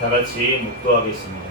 다 같이 묵도하겠습니다.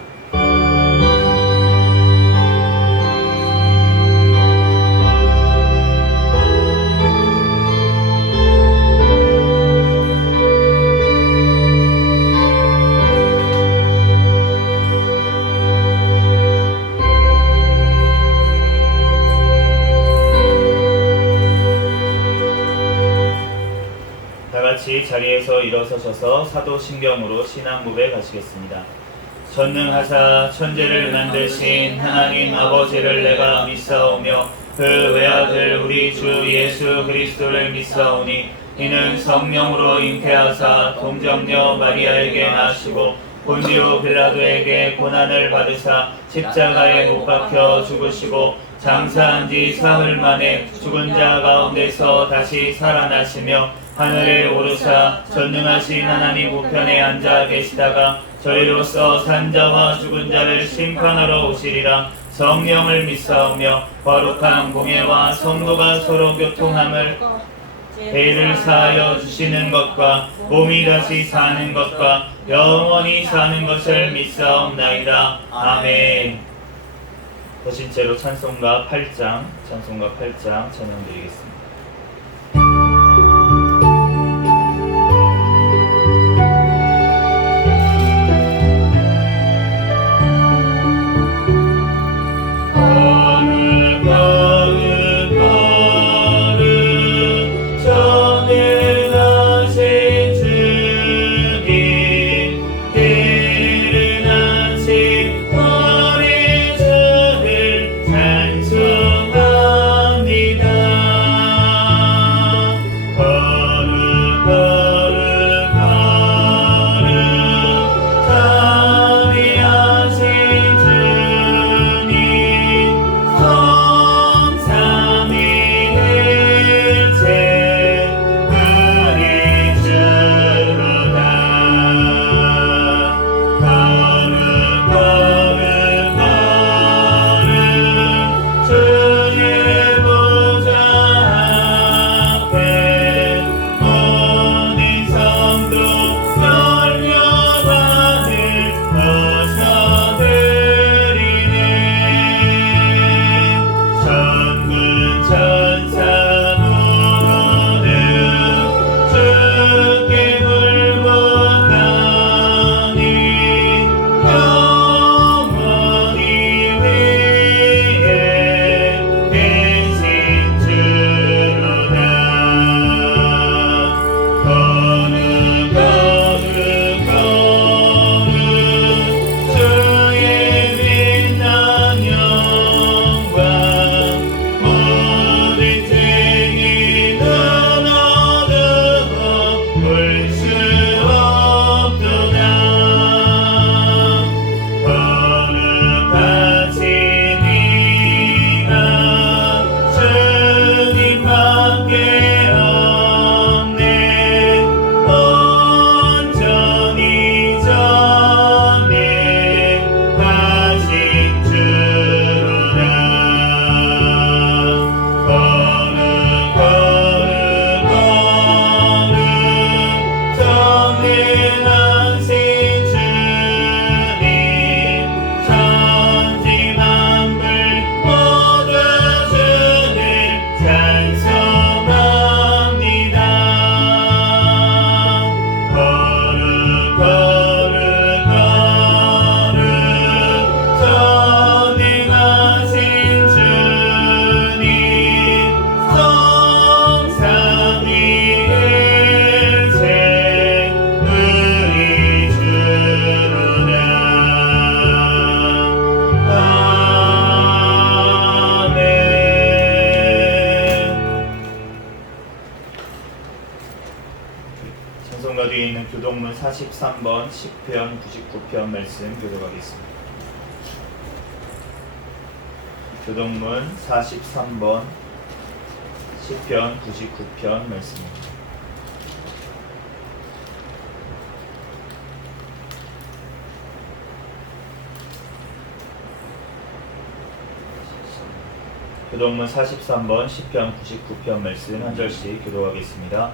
다같이 자리에서 일어서셔서 사도신경으로 신앙 고백 하시겠습니다. 전능하사 천지를 만드신 하나님 아버지를 내가 믿사오며 그 외아들 우리 주 예수 그리스도를 믿사오니 이는 성령으로 잉태하사 동정녀 마리아에게 나시고 본디오 빌라도에게 고난을 받으사 십자가에 못 박혀 죽으시고 장사한 지 사흘 만에 죽은 자 가운데서 다시 살아나시며 하늘에 오르사 전능하신 하나님 우편에 앉아 계시다가 저희로서 산자와 죽은 자를 심판하러 오시리라. 성령을 믿사오며 거룩한 공예와 성도가 서로 교통함을 죄를 사하여 주시는 것과 몸이 다시 사는 것과 영원히 사는 것을 믿사옵나이다. 아멘. 거신체로 찬송가 8장 찬양드리겠습니다. 찬송가 뒤에 있는 교동문 43번, 10편, 99편 말씀 교독하겠습니다. 교동문 43번, 10편, 99편 말씀입니다. 교동문 43번, 10편, 99편 말씀 한 절씩 교독하겠습니다.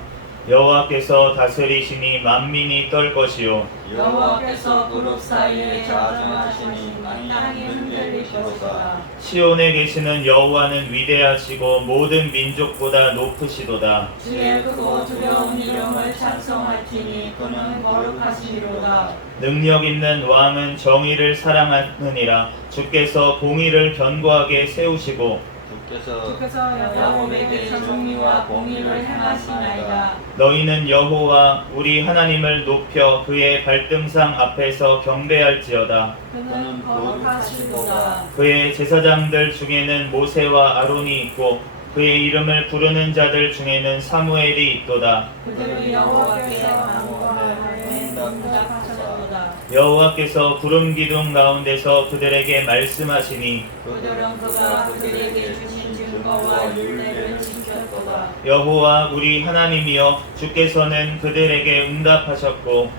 여호와께서 다스리시니 만민이 떨 것이요 여호와께서 그룹 사이에 자정하시니 땅이 흔들릴 것이다. 시온에 계시는 여호와는 위대하시고 모든 민족보다 높으시도다. 주의 크고 두려운 이름을 찬송할지니 그는 거룩하시리로다. 능력 있는 왕은 정의를 사랑하느니라. 주께서 공의를 견고하게 세우시고 주께서 야곱에게 정의와 공의를 행하시나이다. 너희는 여호와 우리 하나님을 높여 그의 발등상 앞에서 경배할지어다. 그는 거룩하시도다. 그의 제사장들 중에는 모세와 아론이 있고 그의 이름을 부르는 자들 중에는 사무엘이 있도다. 그들은 여호와께서 강구하에 응답하셨도다. 여호와께서 구름 기둥 가운데서 그들에게 말씀하시니 그들은 그가 그들에게 주신 증거와 율례를 지켰도다. 여호와 우리 하나님이여 주께서는 그들에게 응답하셨고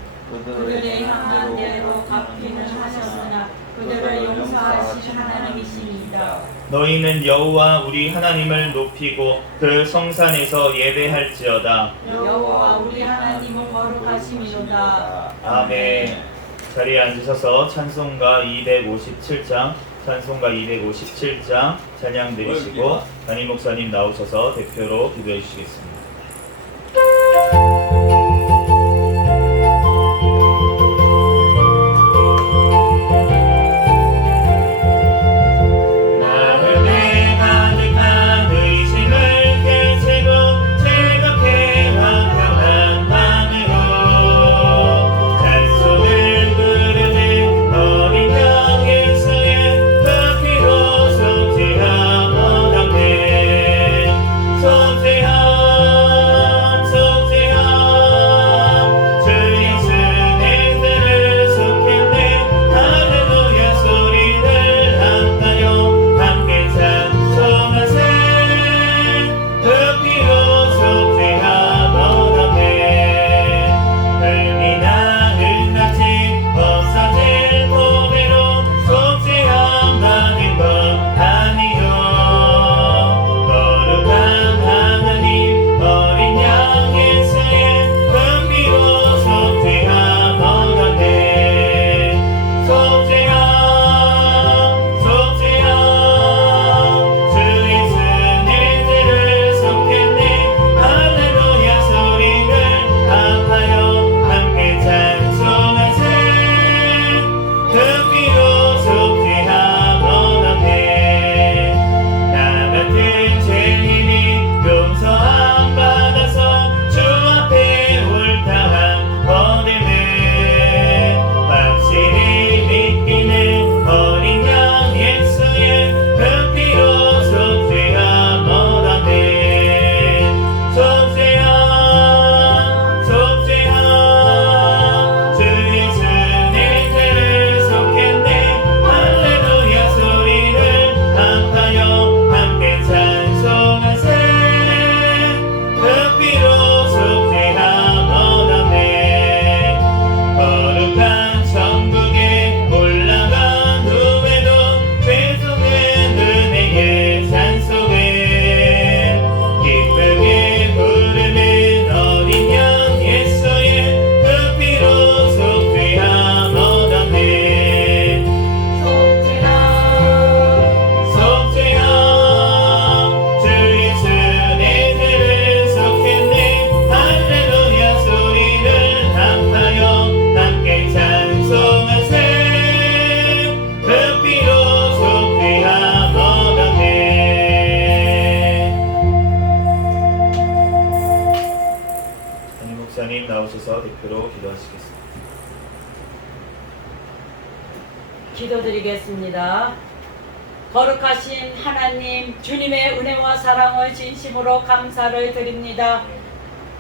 그들의 향한 대로 갚기는 하셨으나 그들을 용서하신 하나님이시니이다. 너희는 여호와 우리 하나님을 높이고 그 성산에서 예배할지어다. 여호와 우리 하나님은 거룩하심이로다. 아멘. 자리에 앉으셔서 찬송가 257장 찬양 드리시고 담임 목사님 나오셔서 대표로 기도해 주시겠습니다. 기도드리겠습니다. 거룩하신 하나님, 주님의 은혜와 사랑을 진심으로 감사를 드립니다.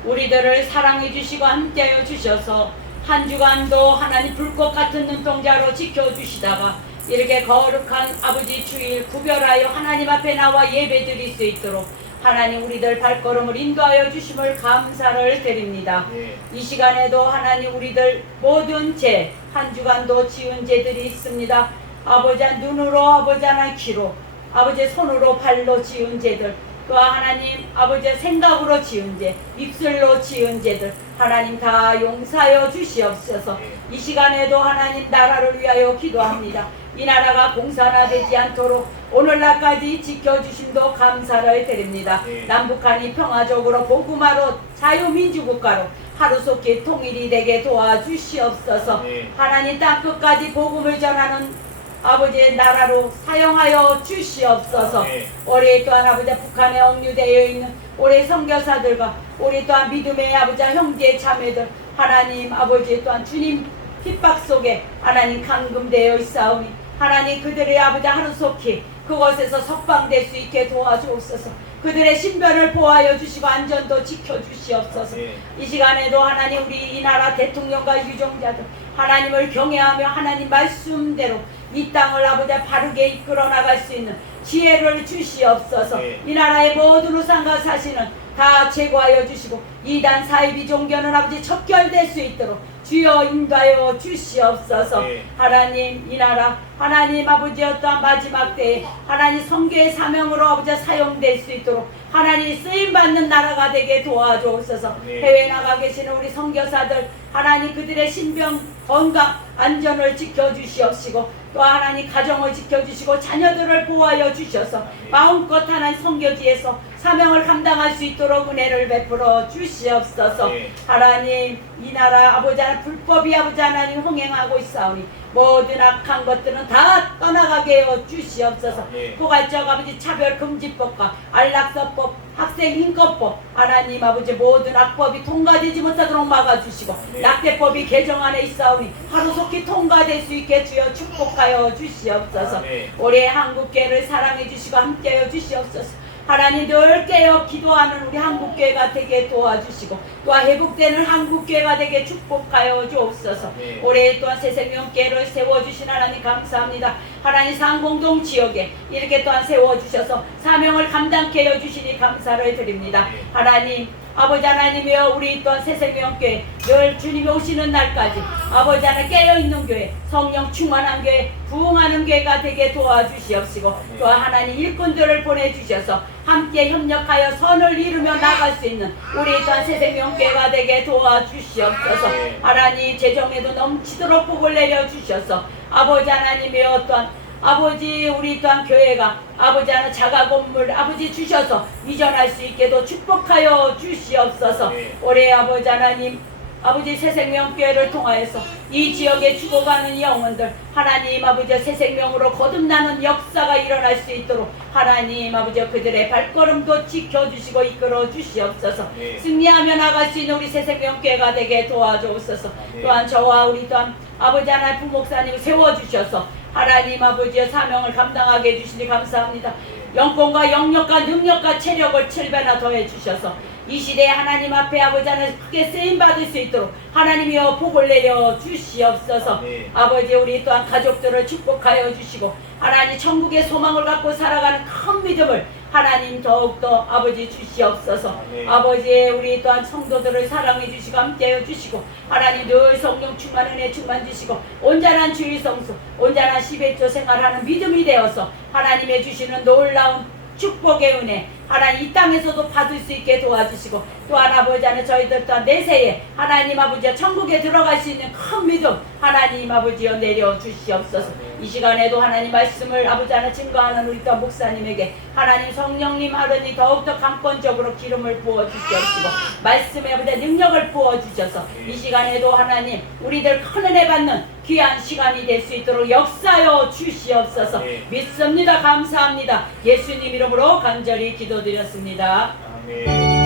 우리들을 사랑해 주시고 함께하여 주셔서 한 주간도 하나님 불꽃 같은 눈동자로 지켜주시다가 이렇게 거룩한 아버지 주일 구별하여 하나님 앞에 나와 예배드릴 수 있도록 하나님 우리들 발걸음을 인도하여 주심을 감사를 드립니다. 이 시간에도 하나님 우리들 모든 죄, 한 주간도 지은 죄들이 있습니다. 아버지 눈으로, 아버지 하나 귀로, 아버지 손으로 발로 지은 죄들, 또 하나님 아버지 생각으로 지은 죄, 입술로 지은 죄들 하나님 다 용서하여 주시옵소서. 이 시간에도 하나님 나라를 위하여 기도합니다. 이 나라가 공산화되지 않도록 오늘날까지 지켜주심도 감사를 드립니다. 남북한이 평화적으로 복음화로 자유민주국가로 하루속히 통일이 되게 도와주시옵소서. 하나님 땅끝까지 복음을 전하는 아버지의 나라로 사용하여 주시옵소서. 올해 또한 아버지 북한에 억류되어 있는 올해 선교사들과 우리 또한 믿음의 아버지 형제 자매들 하나님 아버지 또한 주님 핍박 속에 하나님 감금되어 있사오니 하나님 그들의 아버지 하루속히 그곳에서 석방될 수 있게 도와주옵소서. 그들의 신변을 보호하여 주시고 안전도 지켜주시옵소서. 이 시간에도 하나님 우리 이 나라 대통령과 유종자들 하나님을 경외하며 하나님 말씀대로 이 땅을 아버지 바르게 이끌어 나갈 수 있는 지혜를 주시옵소서. 이 나라의 모든 우상과 사신은 다 제거하여 주시고 이단 사이비 종교는 아버지 척결될 수 있도록 주여 인도하여 주시옵소서. 하나님 이 나라 하나님 아버지 어떠한 마지막 때에 하나님 선교의 사명으로 아버지 사용될 수 있도록 하나님 쓰임받는 나라가 되게 도와주옵소서. 해외 나가 계시는 우리 선교사들 하나님 그들의 신병 건강 안전을 지켜주시옵시고 또 하나님 가정을 지켜주시고 자녀들을 보호하여 주셔서 마음껏 하나님 선교지에서 사명을 감당할 수 있도록 은혜를 베풀어 주시옵소서. 하나님 이 나라 아버지 하나님 불법이 아버지 하나님 흥행하고 있사오니 모든 악한 것들은 다 떠나가게 해 주시옵소서. 포괄적 아버지 차별금지법과 안락사법 학생인권법 하나님 아버지 모든 악법이 통과되지 못하도록 막아주시고 낙태법이 개정 안에 있사오니 하루속히 통과될 수 있게 주여 축복하여 주시옵소서. 올해 한국교회를 사랑해 주시고 함께하여 주시옵소서. 하나님 늘 깨어 기도하는 우리 한국교회가 되게 도와주시고 또한 회복되는 한국교회가 되게 축복하여 주옵소서. 올해 또한 새생명교회를 세워주신 하나님 감사합니다. 하나님 상공동 지역에 이렇게 또한 세워주셔서 사명을 감당케 해주시니 감사를 드립니다. 하나님 아버지 하나님이여 우리 또한 새생명교회 늘 주님이 오시는 날까지 아버지 하나 깨어있는 교회 성령 충만한 교회 부흥하는 교회가 되게 도와주시옵시고 또한 하나님 일꾼들을 보내주셔서 함께 협력하여 선을 이루며 나갈 수 있는 우리 또한 새생명교회가 되게 도와주시옵소서. 하나님 재정에도 넘치도록 복을 내려주셔서 아버지 하나님이여 또한 아버지 우리 또한 교회가 아버지 하나 자가 건물 아버지 주셔서 이전할 수 있게도 축복하여 주시옵소서. 올해 아버지 하나님 아버지 새생명교회를 통하여서 이 지역에 죽어가는 영혼들 하나님 아버지 새생명으로 거듭나는 역사가 일어날 수 있도록 하나님 아버지 그들의 발걸음도 지켜주시고 이끌어 주시옵소서. 승리하며 나갈 수 있는 우리 새생명교회가 되게 도와주옵소서. 또한 저와 우리 또한 아버지 하나님 부목사님 세워주셔서 하나님 아버지의 사명을 감당하게 해주시니 감사합니다. 영권과 영역과 능력과 체력을 7배나 더해 주셔서 이 시대에 하나님 앞에 아버지 하나님 크게 쓰임받을 수 있도록 하나님이여 복을 내려 주시옵소서. 아버지 우리 또한 가족들을 축복하여 주시고 하나님 천국의 소망을 갖고 살아가는 큰 믿음을 하나님 더욱더 아버지 주시옵소서. 아버지 우리 또한 성도들을 사랑해 주시고 함께해 주시고 하나님 늘 성령 충만 은혜 충만 주시고 온전한 주의 성수 온전한 11조 생활하는 믿음이 되어서 하나님의 주시는 놀라운 축복의 은혜 하나님 이 땅에서도 받을 수 있게 도와주시고 또한 아버지 하나 저희들 또한 내세에 하나님 아버지여 천국에 들어갈 수 있는 큰 믿음 하나님 아버지여 내려주시옵소서. 이 시간에도 하나님 말씀을 아버지 하나 증거하는 우리 또한 목사님에게 하나님 성령님 하더니 더욱더 강권적으로 기름을 부어주시옵시고 말씀에 아버지 능력을 부어주셔서 이 시간에도 하나님 우리들 큰 은혜 받는 귀한 시간이 될 수 있도록 역사여 주시옵소서. 믿습니다. 감사합니다. 예수님 이름으로 간절히 기도드렸습니다. 아멘.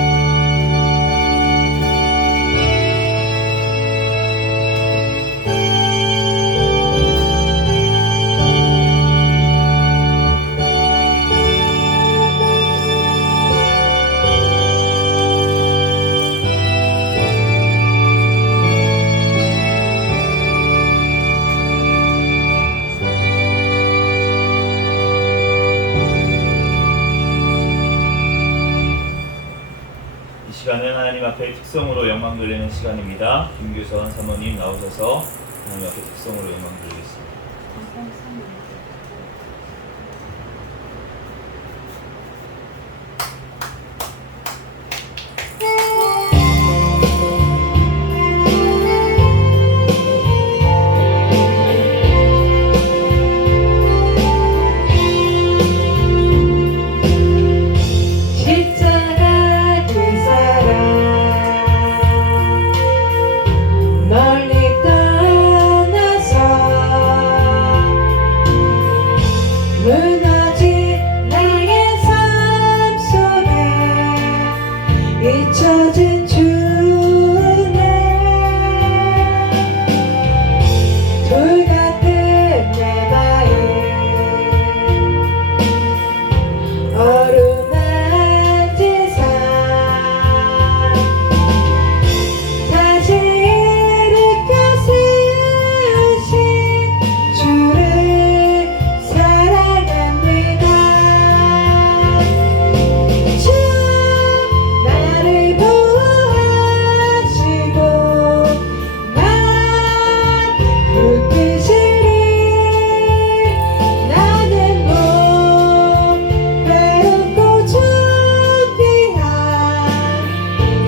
시간은 하나님 앞에 특성으로 영광 돌리는 시간입니다. 김규선 사모님 나오셔서 하나님 앞에 특성으로 영광 돌리겠습니다.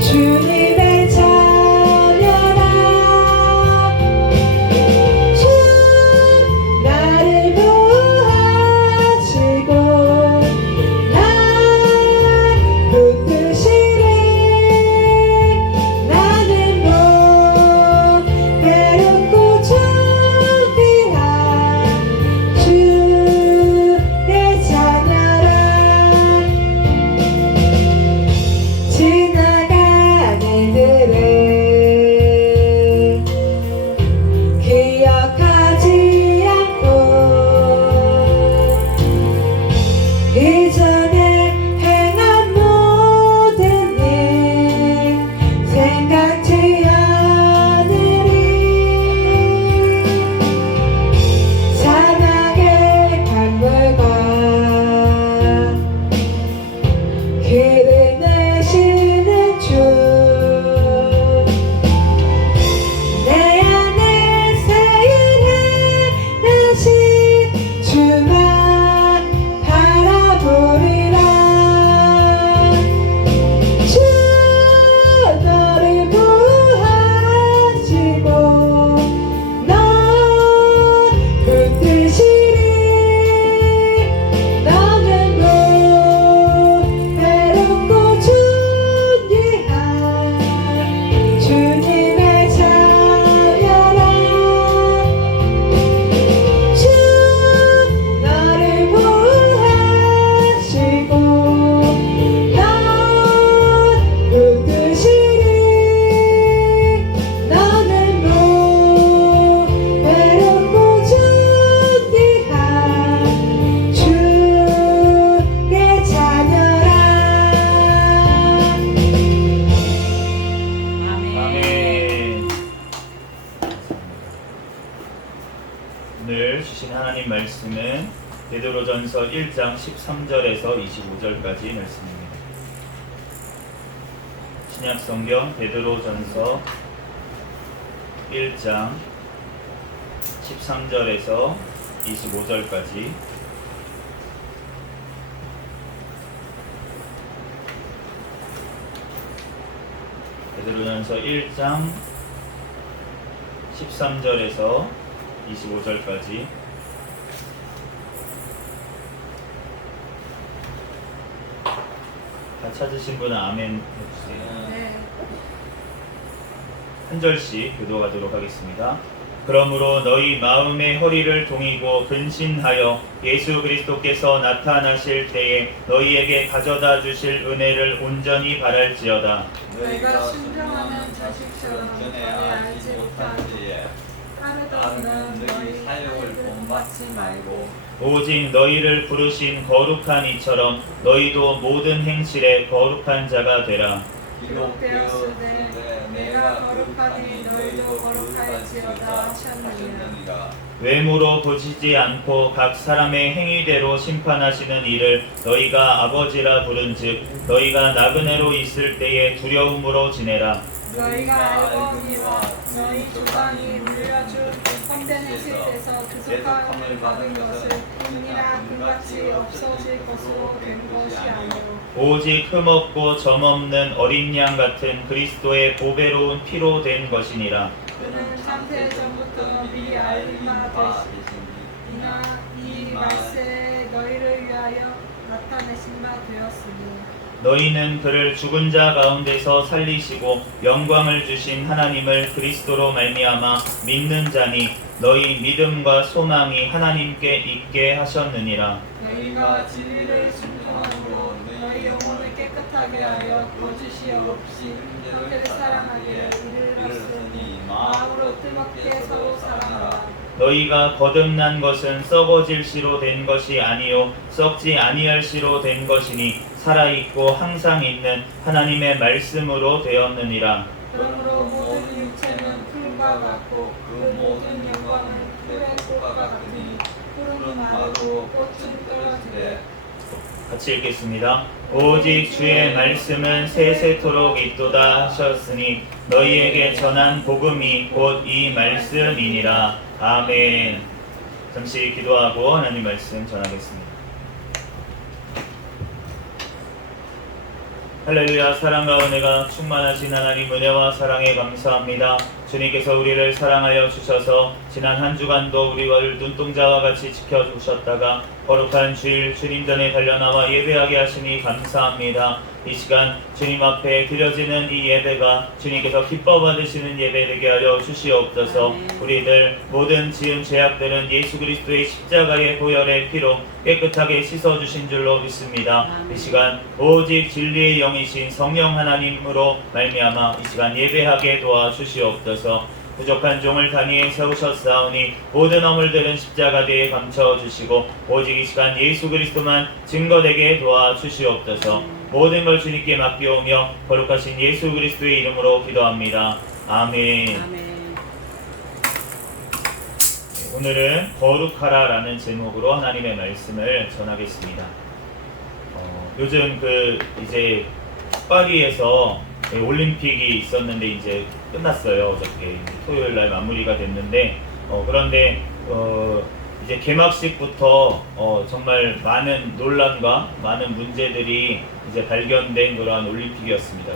주님의 자녀라 주 나를 보호하시고 날 붙드시리 나는 못 외롭고 존귀한 주의 자녀라 지나간 일들을 기억하지 않고 이전에 행한 모든 일 생각지 않으리 사랑의 강물과 길을 내시는 주 내 안에 새인 하나씩 주만 바라보리라 주 너를 보호하시고 너 붙드시리 너는 못 외롭고 존귀한 주님의 자녀라 주 너를 보호하시고 넌 붙드시리 너는 못 외롭고 존귀한 주의 자녀라 아멘. 아멘. 오늘 주신 하나님 말씀은 베드로전서 1장 13절에서 25절까지 말씀입니다. 신약 성경 베드로전서 1장 13절에서 25절까지 베드로전서 1장 13절에서 25절까지 다 찾으신 분은 아멘 해주세요. 네. 한 절씩 교도하도록 하겠습니다. 그러므로 너희 마음의 허리를 동이고 근신하여 예수 그리스도께서 나타나실 때에 너희에게 가져다 주실 은혜를 온전히 바랄지어다. 너희가 순종하는 자식처럼 전에 알지 못한 때에 따르던 너희 사역을 본받지 말고 오직 너희를 부르신 거룩한 이처럼 너희도 모든 행실에 거룩한 자가 되라. 기록되었으되 내가 거룩하니 너희도 거룩할지어다 하셨느니라. 외모로 보시지 않고 각 사람의 행위대로 심판하시는 이를 너희가 아버지라 부른즉 너희가 나그네로 있을 때에 두려움으로 지내라. 너희가 알거니와 너희 조상이 물려준 헛된 행실에서 교속함을 받은 것을 은이나 금같이 없어질 것으로 된 것이 아니오. 오직 흠없고 점없는 어린 양 같은 그리스도의 보배로운 피로 된 것이니라. 그는 창세 전부터 미리 알린 바 되시니나 이 말세에 너희를 위하여 나타내신 바 되었으니 너희는 그를 죽은 자 가운데서 살리시고 영광을 주신 하나님을 그리스도로 말미암아 믿는 자니 너희 믿음과 소망이 하나님께 있게 하셨느니라. 너희가 진리를 순종함으로 너희 영혼을 깨끗하게 하여 거짓이 없이 형제를 사랑하기를 이르렀으니 마음으로 뜨겁게 서로 사랑하라. 너희가 거듭난 것은 썩어질 씨로 된 것이 아니요 썩지 아니할 씨로 된 것이니 살아있고 항상 있는 하나님의 말씀으로 되었느니라. 그러므로 모든 육체는 풀과 같고 그 모든 영광은 풀의 꽃과 같으니 풀은 마르고 꽃은 떨어지되 같이 읽겠습니다. 오직 주의 말씀은 세세토록 있도다 하셨으니 너희에게 전한 복음이 곧 이 말씀이니라. 아멘. 잠시 기도하고 하나님 말씀 전하겠습니다. 할렐루야. 사랑과 은혜가 충만하신 하나님, 은혜와 사랑에 감사합니다. 주님께서 우리를 사랑하여 주셔서 지난 한 주간도 우리를 눈동자와 같이 지켜주셨다가 거룩한 주일 주님 전에 달려나와 예배하게 하시니 감사합니다. 이 시간 주님 앞에 드려지는 이 예배가 주님께서 기뻐 받으시는 예배 되게 하여 주시옵소서. 우리들 모든 지은 죄악들은 예수 그리스도의 십자가의 보혈의 피로 깨끗하게 씻어주신 줄로 믿습니다. 이 시간 오직 진리의 영이신 성령 하나님으로 말미암아 이 시간 예배하게 도와주시옵소서. 부족한 종을 단위에 세우셨사오니 모든 허물들은 십자가대에 감춰주시고 오직 이 시간 예수 그리스도만 증거되게 도와주시옵소서. 모든 걸 주님께 맡겨오며 거룩하신 예수 그리스도의 이름으로 기도합니다. 아멘. 아멘. 오늘은 거룩하라라는 제목으로 하나님의 말씀을 전하겠습니다. 요즘 이제 파리에서 올림픽이 있었는데 이제 끝났어요. 어저께 토요일 날 마무리가 됐는데 그런데 이제 개막식부터 정말 많은 논란과 많은 문제들이 이제 발견된 그러한 올림픽이었습니다.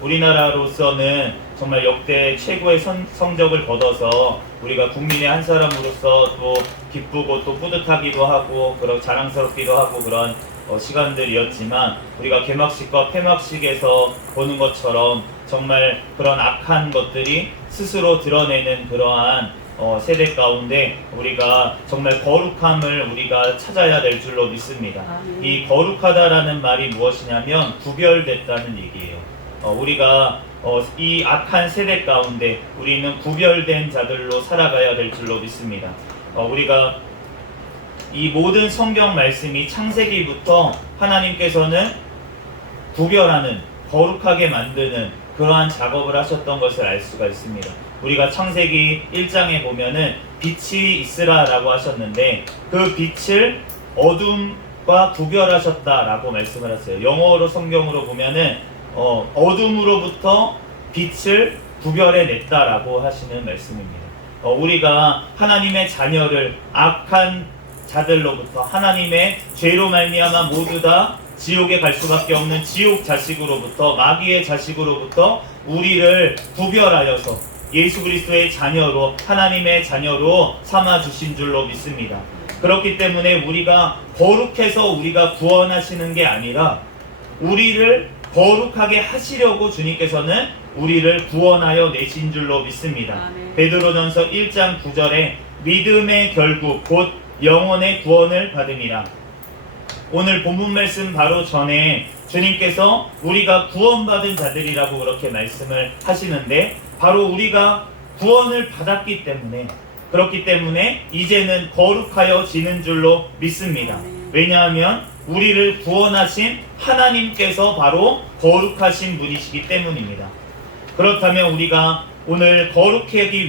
우리나라로서는 정말 역대 최고의 성적을 거둬서 우리가 국민의 한 사람으로서 또 기쁘고 또 뿌듯하기도 하고 그런 자랑스럽기도 하고 그런 시간들이었지만 우리가 개막식과 폐막식에서 보는 것처럼 정말 그런 악한 것들이 스스로 드러내는 그러한 세대 가운데 우리가 정말 거룩함을 우리가 찾아야 될 줄로 믿습니다. 이 거룩하다라는 말이 무엇이냐면 구별됐다는 얘기예요. 우리가 이 악한 세대 가운데 우리는 구별된 자들로 살아가야 될 줄로 믿습니다. 우리가 이 모든 성경 말씀이 창세기부터 하나님께서는 구별하는, 거룩하게 만드는 그러한 작업을 하셨던 것을 알 수가 있습니다. 우리가 창세기 1장에 보면은 빛이 있으라라고 하셨는데 그 빛을 어둠과 구별하셨다라고 말씀을 하셨어요. 영어로 성경으로 보면은 어둠으로부터 빛을 구별해냈다라고 하시는 말씀입니다. 우리가 하나님의 자녀를 악한 자들로부터 하나님의 죄로 말미암아 모두 다 지옥에 갈 수밖에 없는 지옥 자식으로부터 마귀의 자식으로부터 우리를 구별하여서 예수 그리스도의 자녀로 하나님의 자녀로 삼아 주신 줄로 믿습니다. 그렇기 때문에 우리가 거룩해서 우리가 구원하시는 게 아니라 우리를 거룩하게 하시려고 주님께서는 우리를 구원하여 내신 줄로 믿습니다. 베드로전서 1장 9절에 믿음의 결국 곧 영혼의 구원을 받음이라. 오늘 본문 말씀 바로 전에 주님께서 우리가 구원받은 자들이라고 그렇게 말씀을 하시는데 바로 우리가 구원을 받았기 때문에 그렇기 때문에 이제는 거룩하여 지는 줄로 믿습니다. 왜냐하면 우리를 구원하신 하나님께서 바로 거룩하신 분이시기 때문입니다. 그렇다면 우리가 오늘 거룩해지기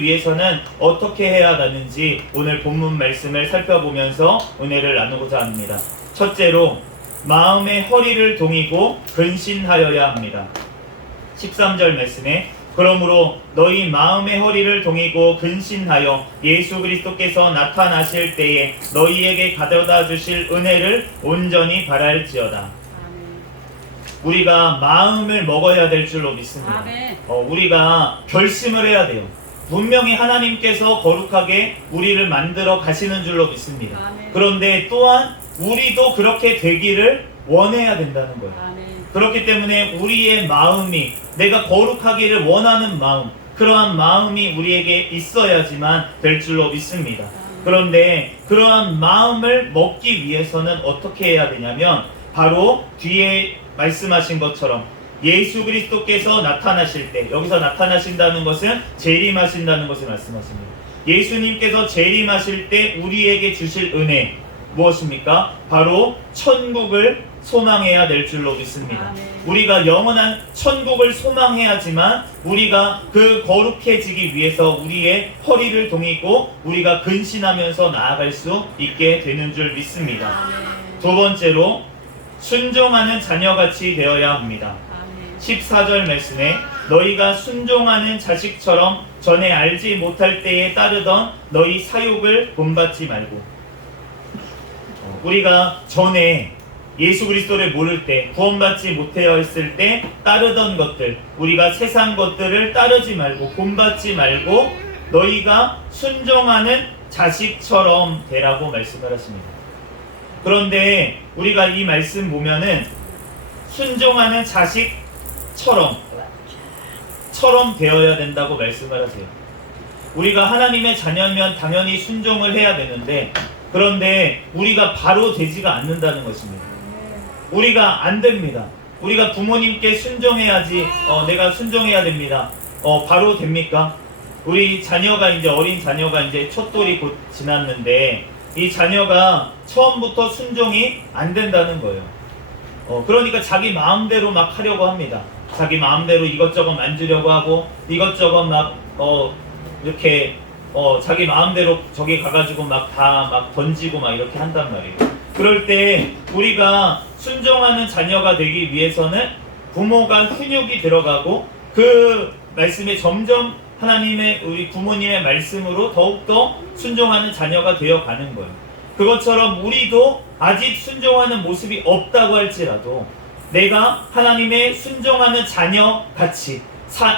위해서는 어떻게 해야 하는지 오늘 본문 말씀을 살펴보면서 은혜를 나누고자 합니다. 첫째로 마음의 허리를 동이고 근신하여야 합니다. 13절 말씀에 그러므로 너희 마음의 허리를 동이고 근신하여 예수 그리스도께서 나타나실 때에 너희에게 가져다 주실 은혜를 온전히 바랄지어다. 우리가 마음을 먹어야 될 줄로 믿습니다. 우리가 결심을 해야 돼요. 분명히 하나님께서 거룩하게 우리를 만들어 가시는 줄로 믿습니다. 그런데 또한 우리도 그렇게 되기를 원해야 된다는 거예요. 그렇기 때문에 우리의 마음이 내가 거룩하기를 원하는 마음, 그러한 마음이 우리에게 있어야지만 될 줄로 믿습니다. 그런데 그러한 마음을 먹기 위해서는 어떻게 해야 되냐면 바로 뒤에 말씀하신 것처럼 예수 그리스도께서 나타나실 때, 여기서 나타나신다는 것은 재림하신다는 것을 말씀하십니다. 예수님께서 재림하실 때 우리에게 주실 은혜 무엇입니까? 바로 천국을 소망해야 될 줄로 믿습니다. 우리가 영원한 천국을 소망해야지만 우리가 그 거룩해지기 위해서 우리의 허리를 동이고 우리가 근신하면서 나아갈 수 있게 되는 줄 믿습니다. 두 번째로 순종하는 자녀같이 되어야 합니다. 14절 말씀에 너희가 순종하는 자식처럼 전에 알지 못할 때에 따르던 너희 사욕을 본받지 말고, 우리가 전에 예수 그리스도를 모를 때, 구원받지 못하였을 때 따르던 것들, 우리가 세상 것들을 따르지 말고 본받지 말고 너희가 순종하는 자식처럼 되라고 말씀을 하십니다. 그런데 우리가 이 말씀 보면은 순종하는 자식처럼 되어야 된다고 말씀을 하세요. 우리가 하나님의 자녀면 당연히 순종을 해야 되는데, 그런데 우리가 바로 되지가 않는다는 것입니다. 우리가 안 됩니다. 우리가 부모님께 순종해야지, 내가 순종해야 됩니다. 바로 됩니까? 우리 자녀가 이제 어린 자녀가 이제 촛돌이 곧 지났는데 이 자녀가 처음부터 순종이 안 된다는 거예요. 그러니까 자기 마음대로 막 하려고 합니다. 자기 마음대로 이것저것 만지려고 하고 이것저것 막 이렇게 자기 마음대로 저기 가가지고 막 다 막 던지고 막 이렇게 한단 말이에요. 그럴 때 우리가 순종하는 자녀가 되기 위해서는 부모가 훈육이 들어가고 그 말씀에 점점 하나님의 우리 부모님의 말씀으로 더욱더 순종하는 자녀가 되어가는 거예요. 그것처럼 우리도 아직 순종하는 모습이 없다고 할지라도 내가 하나님의 순종하는 자녀같이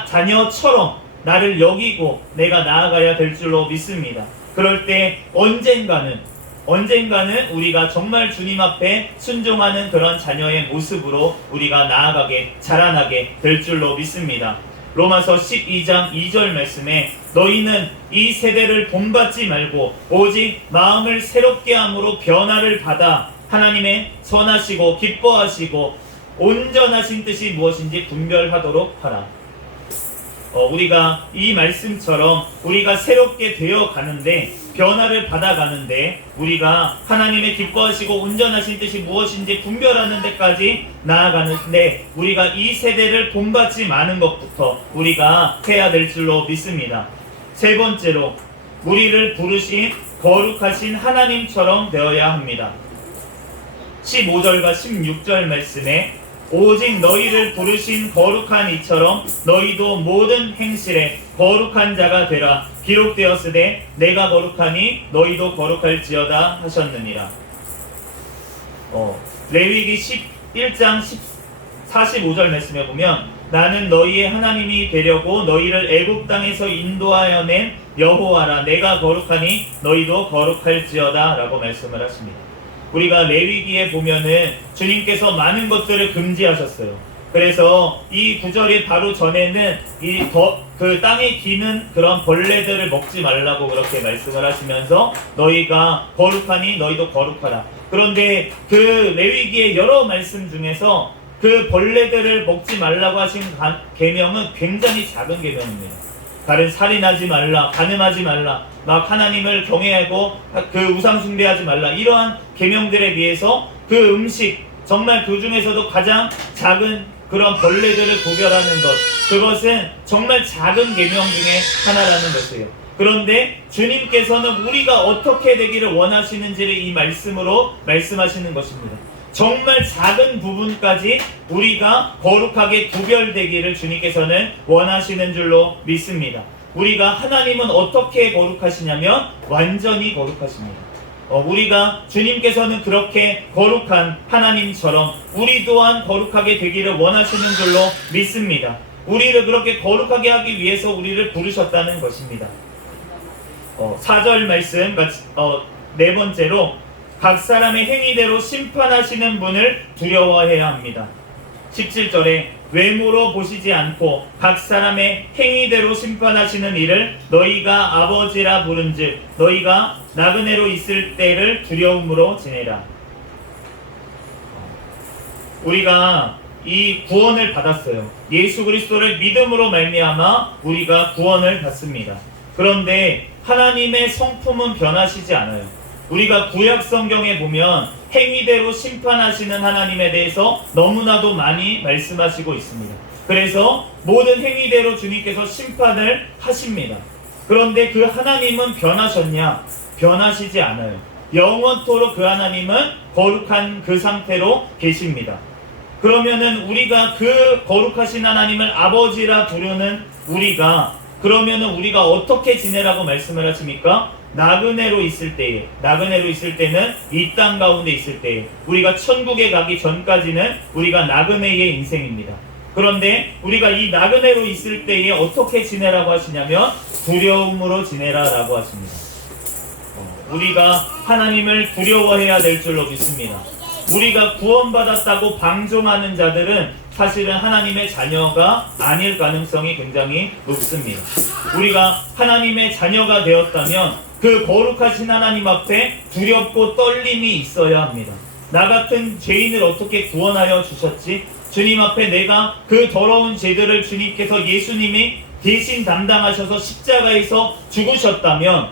자녀처럼 나를 여기고 내가 나아가야 될 줄로 믿습니다. 그럴 때 언젠가는 우리가 정말 주님 앞에 순종하는 그런 자녀의 모습으로 우리가 나아가게 자라나게 될 줄로 믿습니다. 로마서 12장 2절 말씀에 너희는 이 세대를 본받지 말고 오직 마음을 새롭게 함으로 변화를 받아 하나님의 선하시고 기뻐하시고 온전하신 뜻이 무엇인지 분별하도록 하라. 우리가 이 말씀처럼 우리가 새롭게 되어 가는데 변화를 받아가는데 우리가 하나님의 기뻐하시고 온전하신 뜻이 무엇인지 분별하는 데까지 나아가는데 우리가 이 세대를 본받지 마는 것부터 우리가 해야 될 줄로 믿습니다. 세 번째로 우리를 부르신 거룩하신 하나님처럼 되어야 합니다. 15절과 16절 말씀에 오직 너희를 부르신 거룩한 이처럼 너희도 모든 행실에 거룩한 자가 되라. 기록되었으되 내가 거룩하니 너희도 거룩할지어다 하셨느니라. 레위기 11장 45절 말씀에 보면 나는 너희의 하나님이 되려고 너희를 애굽 땅에서 인도하여 낸 여호와라. 내가 거룩하니 너희도 거룩할지어다 라고 말씀을 하십니다. 우리가 레위기에 보면은 주님께서 많은 것들을 금지하셨어요. 그래서 이 구절이 바로 전에는 그 땅에 기는 그런 벌레들을 먹지 말라고 그렇게 말씀을 하시면서 너희가 거룩하니 너희도 거룩하라. 그런데 그 레위기의 여러 말씀 중에서 그 벌레들을 먹지 말라고 하신 계명은 굉장히 작은 계명입니다. 다른 살인하지 말라, 간음하지 말라, 막 하나님을 경외하고 그 우상 숭배하지 말라, 이러한 계명들에 비해서 그 음식, 정말 그 중에서도 가장 작은 그런 벌레들을 구별하는 것, 그것은 정말 작은 계명 중에 하나라는 것이에요. 그런데 주님께서는 우리가 어떻게 되기를 원하시는지를 이 말씀으로 말씀하시는 것입니다. 정말 작은 부분까지 우리가 거룩하게 구별되기를 주님께서는 원하시는 줄로 믿습니다. 우리가 하나님은 어떻게 거룩하시냐면 완전히 거룩하십니다. 우리가 주님께서는 그렇게 거룩한 하나님처럼 우리 또한 거룩하게 되기를 원하시는 줄로 믿습니다. 우리를 그렇게 거룩하게 하기 위해서 우리를 부르셨다는 것입니다. 4절 말씀 네 번째로 각 사람의 행위대로 심판하시는 분을 두려워해야 합니다. 17절에 외모로 보시지 않고 각 사람의 행위대로 심판하시는 이를 너희가 아버지라 부른즉 너희가 나그네로 있을 때를 두려움으로 지내라. 우리가 이 구원을 받았어요. 예수 그리스도를 믿음으로 말미암아 우리가 구원을 받습니다. 그런데 하나님의 성품은 변하시지 않아요. 우리가 구약 성경에 보면 행위대로 심판하시는 하나님에 대해서 너무나도 많이 말씀하시고 있습니다. 그래서 모든 행위대로 주님께서 심판을 하십니다. 그런데 그 하나님은 변하셨냐? 변하시지 않아요. 영원토록 그 하나님은 거룩한 그 상태로 계십니다. 그러면은 우리가 그 거룩하신 하나님을 아버지라 부르는 우리가 그러면은 우리가 어떻게 지내라고 말씀을 하십니까? 나그네로 있을 때는 이 땅 가운데 있을 때에, 우리가 천국에 가기 전까지는 우리가 나그네의 인생입니다. 그런데 우리가 이 나그네로 있을 때에 어떻게 지내라고 하시냐면 두려움으로 지내라라고 하십니다. 우리가 하나님을 두려워해야 될 줄로 믿습니다. 우리가 구원받았다고 방종하는 자들은 사실은 하나님의 자녀가 아닐 가능성이 굉장히 높습니다. 우리가 하나님의 자녀가 되었다면 그 거룩하신 하나님 앞에 두렵고 떨림이 있어야 합니다. 나 같은 죄인을 어떻게 구원하여 주셨지? 주님 앞에 내가 그 더러운 죄들을 주님께서, 예수님이 대신 담당하셔서 십자가에서 죽으셨다면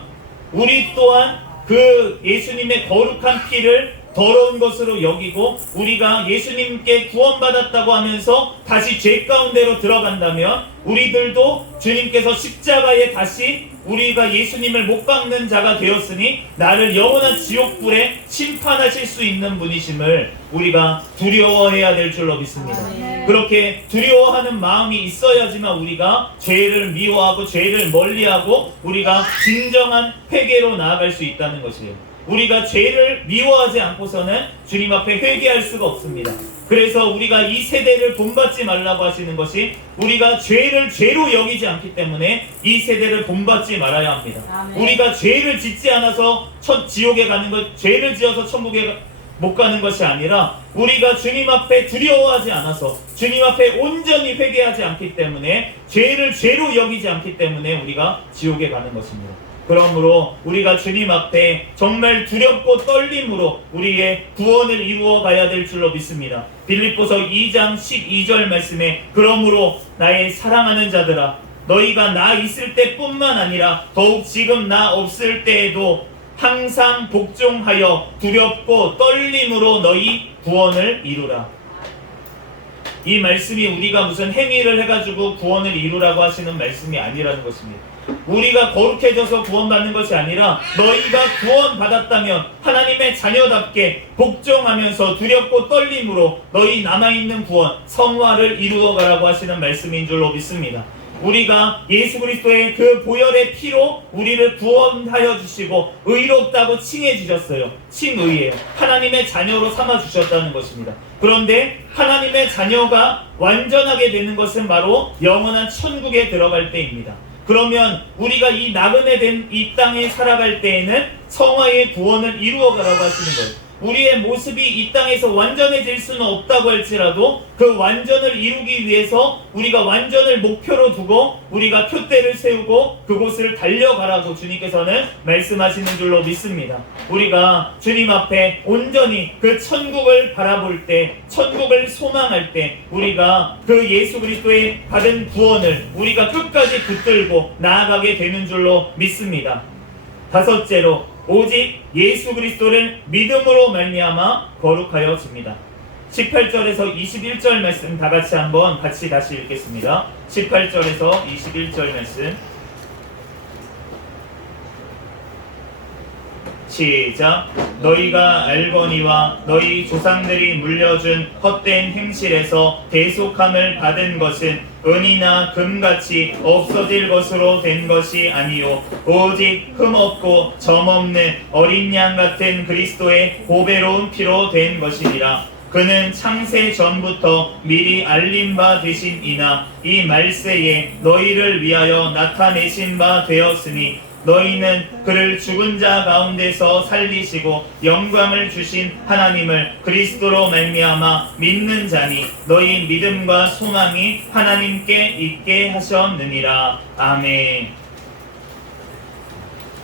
우리 또한 그 예수님의 거룩한 피를 더러운 것으로 여기고 우리가 예수님께 구원받았다고 하면서 다시 죄 가운데로 들어간다면 우리들도 주님께서 십자가에 다시 우리가 예수님을 못 박는 자가 되었으니 나를 영원한 지옥불에 심판하실 수 있는 분이심을 우리가 두려워해야 될 줄로 믿습니다. 그렇게 두려워하는 마음이 있어야지만 우리가 죄를 미워하고 죄를 멀리하고 우리가 진정한 회개로 나아갈 수 있다는 것이에요. 우리가 죄를 미워하지 않고서는 주님 앞에 회개할 수가 없습니다. 그래서 우리가 이 세대를 본받지 말라고 하시는 것이 우리가 죄를 죄로 여기지 않기 때문에 이 세대를 본받지 말아야 합니다. 아멘. 우리가 죄를 짓지 않아서 지옥에 가는 것, 죄를 지어서 천국에 못 가는 것이 아니라 우리가 주님 앞에 두려워하지 않아서 주님 앞에 온전히 회개하지 않기 때문에 죄를 죄로 여기지 않기 때문에 우리가 지옥에 가는 것입니다. 그러므로 우리가 주님 앞에 정말 두렵고 떨림으로 우리의 구원을 이루어 가야 될 줄로 믿습니다. 빌립보서 2장 12절 말씀에 그러므로 나의 사랑하는 자들아 너희가 나 있을 때뿐만 아니라 더욱 지금 나 없을 때에도 항상 복종하여 두렵고 떨림으로 너희 구원을 이루라. 이 말씀이 우리가 무슨 행위를 해가지고 구원을 이루라고 하시는 말씀이 아니라는 것입니다. 우리가 거룩해져서 구원받는 것이 아니라 너희가 구원받았다면 하나님의 자녀답게 복종하면서 두렵고 떨림으로 너희 남아있는 구원, 성화를 이루어가라고 하시는 말씀인 줄로 믿습니다. 우리가 예수 그리스도의 그 보혈의 피로 우리를 구원하여 주시고 의롭다고 칭해 주셨어요. 칭의예요. 하나님의 자녀로 삼아 주셨다는 것입니다. 그런데 하나님의 자녀가 완전하게 되는 것은 바로 영원한 천국에 들어갈 때입니다. 그러면 우리가 이 나그네 된 이 땅에 살아갈 때에는 성화의 구원을 이루어가라고 하시는 거예요. 우리의 모습이 이 땅에서 완전해질 수는 없다고 할지라도 그 완전을 이루기 위해서 우리가 완전을 목표로 두고 우리가 표대를 세우고 그곳을 달려가라고 주님께서는 말씀하시는 줄로 믿습니다. 우리가 주님 앞에 온전히 그 천국을 바라볼 때, 천국을 소망할 때 우리가 그 예수 그리스도의 받은 구원을 우리가 끝까지 붙들고 나아가게 되는 줄로 믿습니다. 다섯째로 오직 예수 그리스도를 믿음으로 말미암아 거룩하여집니다. 18절에서 21절 말씀 다같이 한번 다시 읽겠습니다. 18절에서 21절 말씀 시작. 너희가 알거니와 너희 조상들이 물려준 헛된 행실에서 대속함을 받은 것은 은이나 금같이 없어질 것으로 된 것이 아니요 오직 흠없고 점없는 어린 양 같은 그리스도의 보배로운 피로 된 것이니라. 그는 창세 전부터 미리 알린 바 되신 이나 이 말세에 너희를 위하여 나타내신 바 되었으니 너희는 그를 죽은 자 가운데서 살리시고 영광을 주신 하나님을 그리스도로 말미암아 믿는 자니 너희 믿음과 소망이 하나님께 있게 하셨느니라. 아멘.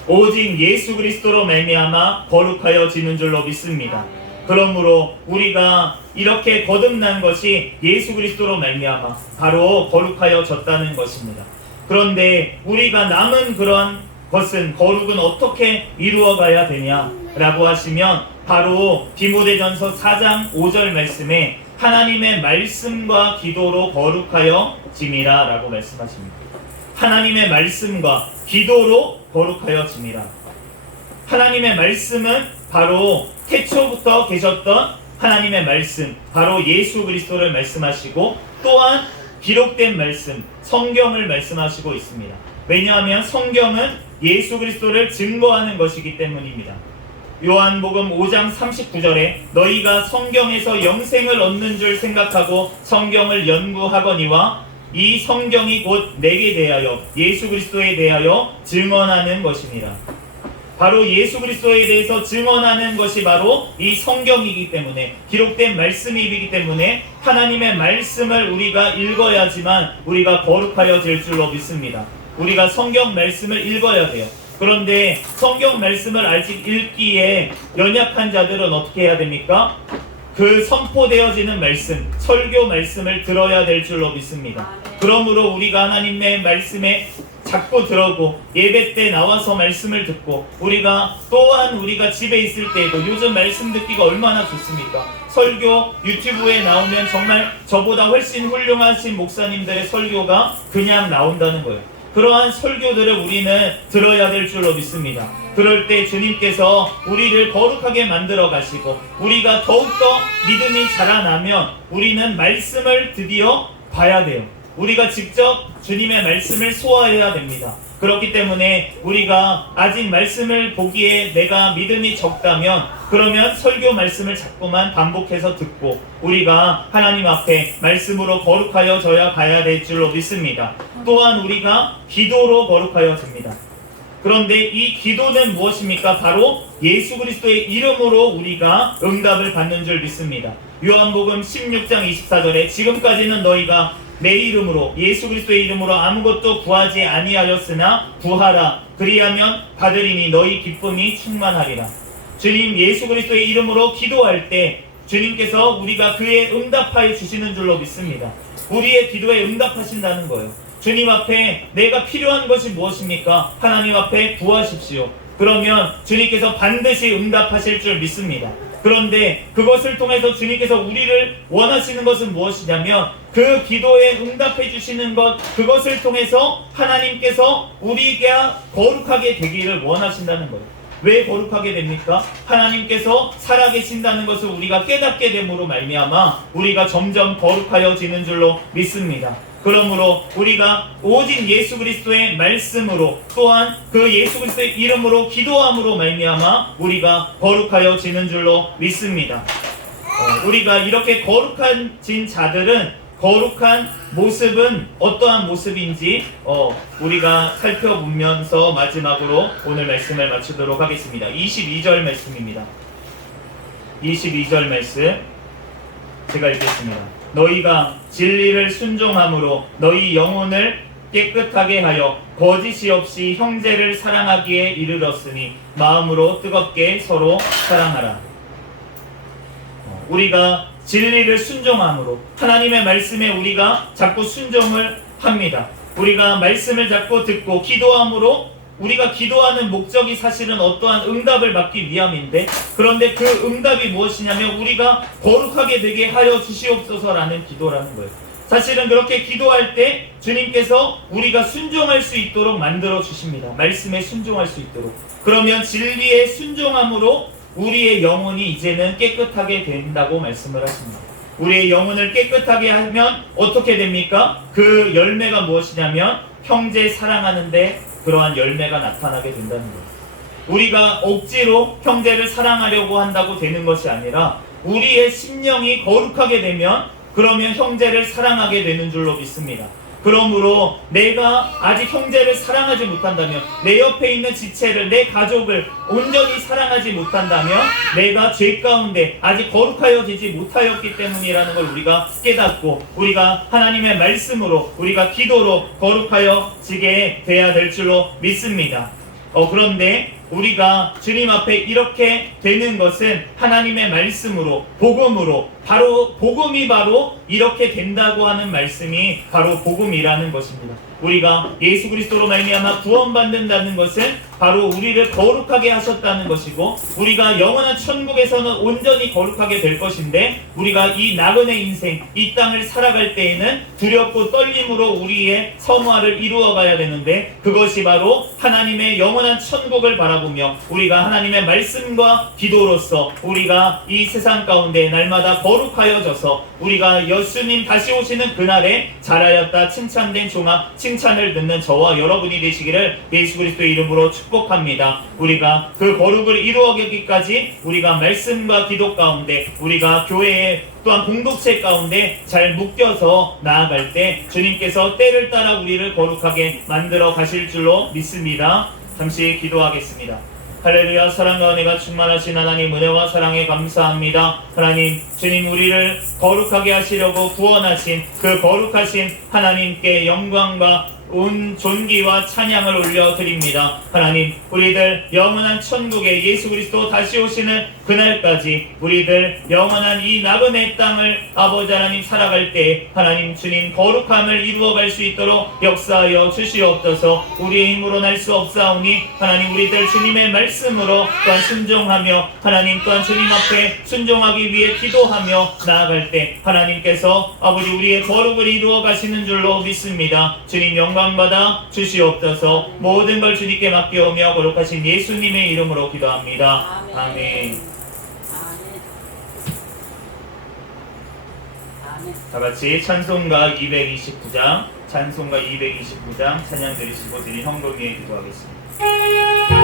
오직 예수 그리스도로 말미암아 거룩하여지는 줄로 믿습니다. 그러므로 우리가 이렇게 거듭난 것이 예수 그리스도로 말미암아 바로 거룩하여졌다는 것입니다. 그런데 우리가 남은 그러한 것은 거룩은 어떻게 이루어가야 되냐라고 하시면 바로 디모데전서 4장 5절 말씀에 하나님의 말씀과 기도로 거룩하여짐이라 라고 말씀하십니다. 하나님의 말씀과 기도로 거룩하여짐이라. 하나님의 말씀은 바로 태초부터 계셨던 하나님의 말씀, 바로 예수 그리스도를 말씀하시고 또한 기록된 말씀, 성경을 말씀하시고 있습니다. 왜냐하면 성경은 예수 그리스도를 증거하는 것이기 때문입니다. 요한복음 5장 39절에 너희가 성경에서 영생을 얻는 줄 생각하고 성경을 연구하거니와 이 성경이 곧 내게 대하여 예수 그리스도에 대하여 증언하는 것입니다. 바로 예수 그리스도에 대해서 증언하는 것이 바로 이 성경이기 때문에, 기록된 말씀이기 때문에 하나님의 말씀을 우리가 읽어야지만 우리가 거룩하여질 줄로 믿습니다. 우리가 성경 말씀을 읽어야 돼요. 그런데 성경 말씀을 아직 읽기에 연약한 자들은 어떻게 해야 됩니까? 그 선포되어지는 말씀, 설교 말씀을 들어야 될 줄로 믿습니다. 그러므로 우리가 하나님의 말씀에 자꾸 들어오고 예배 때 나와서 말씀을 듣고, 우리가 또한 우리가 집에 있을 때에도 요즘 말씀 듣기가 얼마나 좋습니까? 설교 유튜브에 나오면 정말 저보다 훨씬 훌륭하신 목사님들의 설교가 그냥 나온다는 거예요. 그러한 설교들을 우리는 들어야 될 줄로 믿습니다. 그럴 때 주님께서 우리를 거룩하게 만들어 가시고, 우리가 더욱더 믿음이 자라나면 우리는 말씀을 드디어 봐야 돼요. 우리가 직접 주님의 말씀을 소화해야 됩니다. 그렇기 때문에 우리가 아직 말씀을 보기에 내가 믿음이 적다면, 그러면 설교 말씀을 자꾸만 반복해서 듣고 우리가 하나님 앞에 말씀으로 거룩하여져야 가야 될 줄로 믿습니다. 또한 우리가 기도로 거룩하여집니다. 그런데 이 기도는 무엇입니까? 바로 예수 그리스도의 이름으로 우리가 응답을 받는 줄 믿습니다. 요한복음 16장 24절에 지금까지는 너희가 내 이름으로, 예수 그리스도의 이름으로 아무것도 구하지 아니하였으나 구하라, 그리하면 받으리니 너희 기쁨이 충만하리라. 주님 예수 그리스도의 이름으로 기도할 때 주님께서 우리가 그에 응답하여 주시는 줄로 믿습니다. 우리의 기도에 응답하신다는 거예요. 주님 앞에 내가 필요한 것이 무엇입니까? 하나님 앞에 구하십시오. 그러면 주님께서 반드시 응답하실 줄 믿습니다. 그런데 그것을 통해서 주님께서 우리를 원하시는 것은 무엇이냐면, 그 기도에 응답해 주시는 것, 그것을 통해서 하나님께서 우리가 거룩하게 되기를 원하신다는 거예요. 왜 거룩하게 됩니까? 하나님께서 살아계신다는 것을 우리가 깨닫게 됨으로 말미암아 우리가 점점 거룩하여지는 줄로 믿습니다. 그러므로 우리가 오직 예수 그리스도의 말씀으로, 또한 그 예수 그리스도의 이름으로 기도함으로 말미암아 우리가 거룩하여지는 줄로 믿습니다. 우리가 이렇게 거룩해진 자들은, 거룩한 모습은 어떠한 모습인지 우리가 살펴보면서 마지막으로 오늘 말씀을 마치도록 하겠습니다. 22절 말씀입니다. 22절 말씀 제가 읽겠습니다. 너희가 진리를 순종함으로 너희 영혼을 깨끗하게 하여 거짓이 없이 형제를 사랑하기에 이르렀으니 마음으로 뜨겁게 서로 사랑하라. 우리가 진리를 순종함으로, 하나님의 말씀에 우리가 자꾸 순종을 합니다. 우리가 말씀을 자꾸 듣고 기도함으로, 우리가 기도하는 목적이 사실은 어떠한 응답을 받기 위함인데, 그런데 그 응답이 무엇이냐면 우리가 거룩하게 되게 하여 주시옵소서라는 기도라는 거예요. 사실은 그렇게 기도할 때 주님께서 우리가 순종할 수 있도록 만들어 주십니다. 말씀에 순종할 수 있도록. 그러면 진리에 순종함으로 우리의 영혼이 이제는 깨끗하게 된다고 말씀을 하십니다. 우리의 영혼을 깨끗하게 하면 어떻게 됩니까? 그 열매가 무엇이냐면 형제 사랑하는데 그러한 열매가 나타나게 된다는 거예요. 우리가 억지로 형제를 사랑하려고 한다고 되는 것이 아니라, 우리의 심령이 거룩하게 되면 그러면 형제를 사랑하게 되는 줄로 믿습니다. 그러므로 내가 아직 형제를 사랑하지 못한다면, 내 옆에 있는 지체를, 내 가족을 온전히 사랑하지 못한다면 내가 죄 가운데 아직 거룩하여지지 못하였기 때문이라는 걸 우리가 깨닫고, 우리가 하나님의 말씀으로, 우리가 기도로 거룩하여지게 돼야 될 줄로 믿습니다. 그런데 우리가 주님 앞에 이렇게 되는 것은 하나님의 말씀으로, 복음으로, 바로 복음이 바로 이렇게 된다고 하는 말씀이 바로 복음이라는 것입니다. 우리가 예수 그리스도로 말미암아 구원받는다는 것은 바로 우리를 거룩하게 하셨다는 것이고, 우리가 영원한 천국에서는 온전히 거룩하게 될 것인데, 우리가 이 나그네 인생, 이 땅을 살아갈 때에는 두렵고 떨림으로 우리의 성화를 이루어가야 되는데, 그것이 바로 하나님의 영원한 천국을 바라보며 우리가 하나님의 말씀과 기도로서 우리가 이 세상 가운데 날마다 거룩하여져서 우리가 예수님 다시 오시는 그날에 잘하였다 칭찬된 종합 칭찬을 듣는 저와 여러분이 되시기를 예수 그리스도의 이름으로 축복합니다. 우리가 그 거룩을 이루어가기까지 우리가 말씀과 기도 가운데 우리가 교회에 또한 공동체 가운데 잘 묶여서 나아갈 때 주님께서 때를 따라 우리를 거룩하게 만들어 가실 줄로 믿습니다. 잠시 기도하겠습니다. 할렐루야. 사랑과 은혜가 충만하신 하나님, 은혜와 사랑에 감사합니다. 하나님, 주님 우리를 거룩하게 하시려고 구원하신 그 거룩하신 하나님께 영광과 온 존귀와 찬양을 올려드립니다. 하나님, 우리들 영원한 천국에 예수 그리스도 다시 오시는 그날까지 우리들 영원한 이 나그네 땅을 아버지 하나님 살아갈 때 하나님 주님 거룩함을 이루어갈 수 있도록 역사하여 주시옵소서. 우리의 힘으로 날 수 없사오니 하나님 우리들 주님의 말씀으로 또한 순종하며 하나님 또한 주님 앞에 순종하기 위해 기도하며 나아갈 때 하나님께서 아버지 우리의 거룩을 이루어 가시는 줄로 믿습니다. 주님 영광받아 주시옵소서. 모든 걸 주님께 맡겨오며 거룩하신 예수님의 이름으로 기도합니다. 아멘. 다 같이 찬송가 229장 찬양 드리시고 드린 헌금 위에 기도하겠습니다.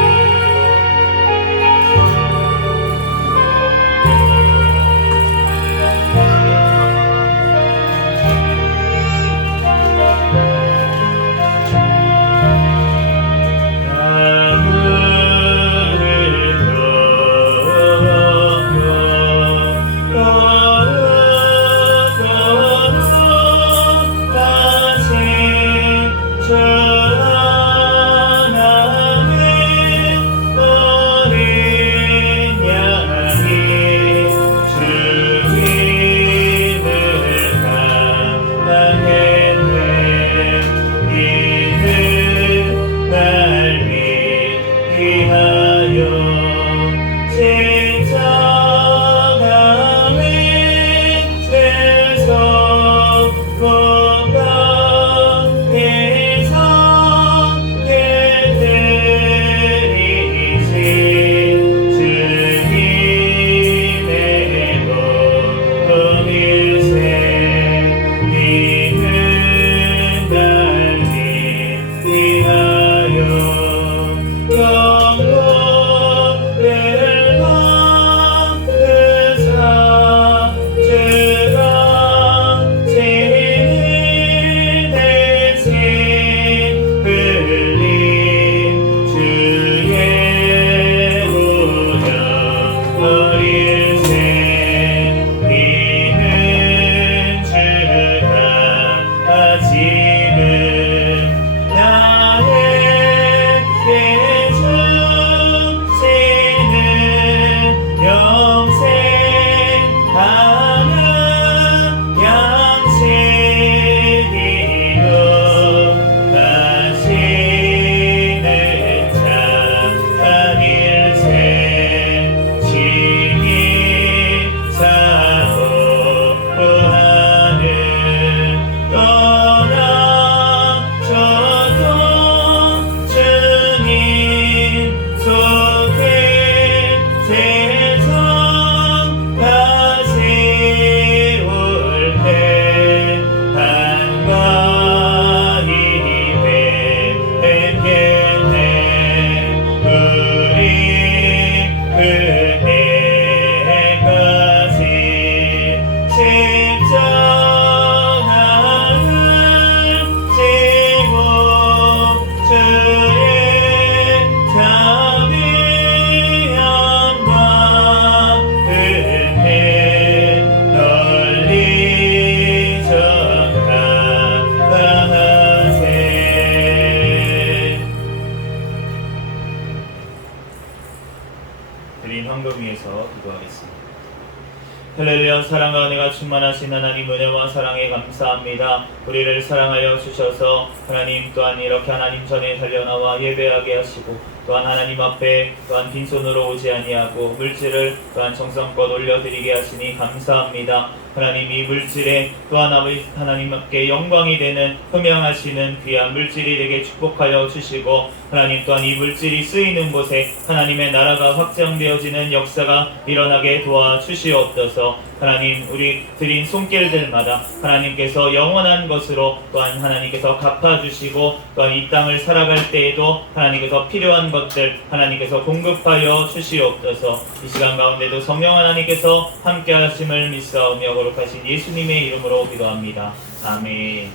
할렐루야. 사랑과 은혜가 충만하신 하나님, 은혜와 사랑에 감사합니다. 우리를 사랑하여 주셔서 하나님 또한 이렇게 하나님 전에 달려나와 예배하게 하시고 또한 하나님 앞에 또한 빈손으로 오지 아니하고 물질을 또한 정성껏 올려드리게 하시니 감사합니다. 하나님, 이 물질에 또한 아버지 하나님께 영광이 되는 흠양하시는 귀한 물질이 되게 축복하여 주시고 하나님 또한 이 물질이 쓰이는 곳에 하나님의 나라가 확장되어지는 역사가 일어나게 도와주시옵소서. 하나님 우리 드린 손길들마다 하나님께서 영원한 것으로 또한 하나님께서 갚아주시고 또한 이 땅을 살아갈 때에도 하나님께서 필요한 것들 하나님께서 공급하여 주시옵소서. 이 시간 가운데도 성령 하나님께서 함께 하심을 믿사오며 거룩하신 예수님의 이름으로 기도합니다. 아멘.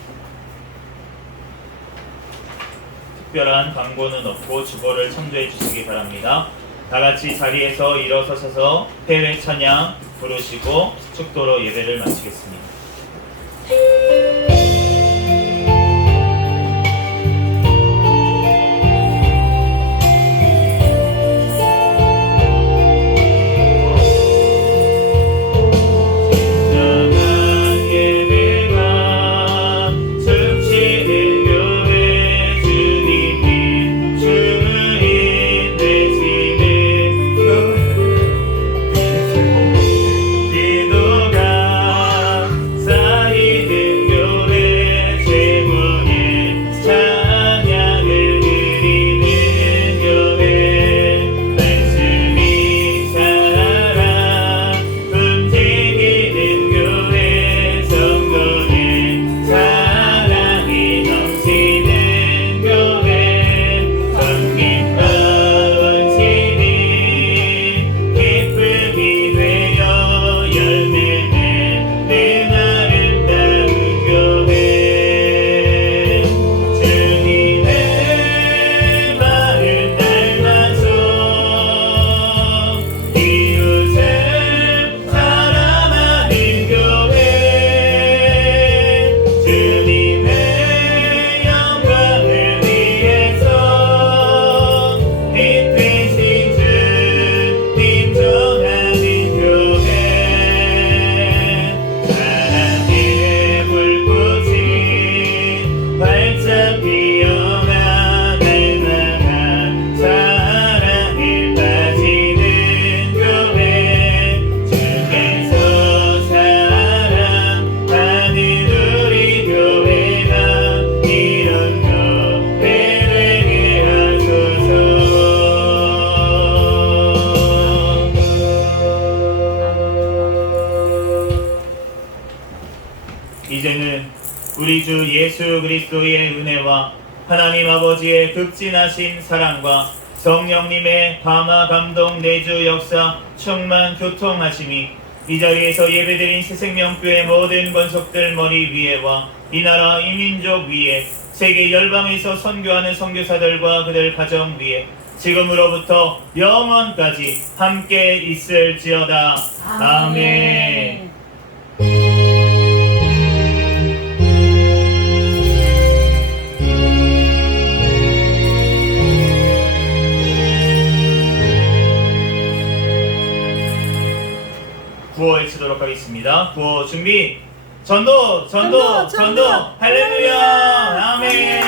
특별한 광고는 없고 주보를 참조해 주시기 바랍니다. 다 같이 자리에서 일어서셔서 해외 찬양 부르시고 축도로 예배를 마치겠습니다. 이제는 우리 주 예수 그리스도의 은혜와 하나님 아버지의 극진하신 사랑과 성령님의 감화 감동 내주 역사 충만 교통하심이 이 자리에서 예배드린 새생명교회 모든 권속들 머리 위에와 이 나라 이 민족 위에 세계 열방에서 선교하는 선교사들과 그들 가정 위에 지금으로부터 영원까지 함께 있을지어다. 아멘. 구호 외치도록 하겠습니다. 구호 준비. 전도, 전도, 전도. 할렐루야. 아멘.